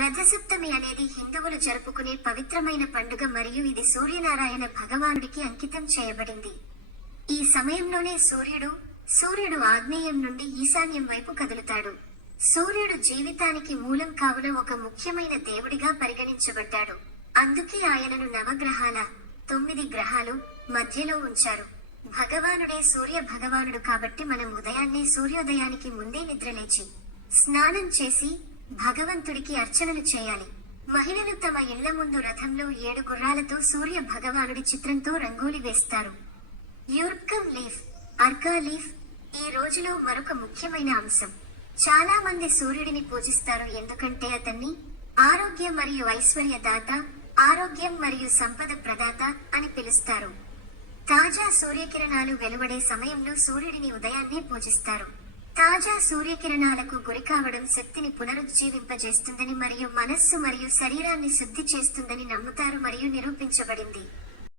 రథసప్తమి అనేది హిందువులు జరుపుకునే పవిత్రమైన పండుగ మరియు ఇది సూర్యనారాయణ భగవానుడికి అంకితం చేయబడింది. ఈ సమయంలోనే సూర్యుడు ఆగ్నేయం నుండి ఈశాన్యం వైపు కదులుతాడు. సూర్యుడు జీవితానికి మూలం కావున ఒక ముఖ్యమైన దేవుడిగా పరిగణించబడ్డాడు. అందుకే ఆయనను నవగ్రహాల 9 గ్రహాలు మధ్యలో ఉంచారు. భగవానుడే సూర్య భగవానుడు కాబట్టి మనం ఉదయాన్నే సూర్యోదయానికి ముందే నిద్రలేచి స్నానం చేసి భగవంతుడికి అర్చనలు చేయాలి. మహిళలు తమ ఇళ్ల ముందు రథంలో 7 గుర్రాలతో సూర్య భగవానుడి చిత్రంతో రంగోలి వేస్తారు. యూర్కమ్ లీఫ్, అర్కా లీఫ్ ఈ రోజులో మరొక ముఖ్యమైన అంశం. చాలా మంది సూర్యుడిని పూజిస్తారు ఎందుకంటే అతన్ని ఆరోగ్య మరియు ఐశ్వర్య దాత, ఆరోగ్యం మరియు సంపద ప్రదాత అని పిలుస్తారు. తాజా సూర్యకిరణాలు వెలువడే సమయంలో సూర్యుడిని ఉదయాన్నే పూజిస్తారు. తాజా సూర్యకిరణాలకు గురికావడం శక్తిని పునరుజ్జీవింపజేస్తుందని మరియు మనస్సు మరియు శరీరాన్ని శుద్ధి చేస్తుందని నమ్ముతారు మరియు నిరూపించబడింది.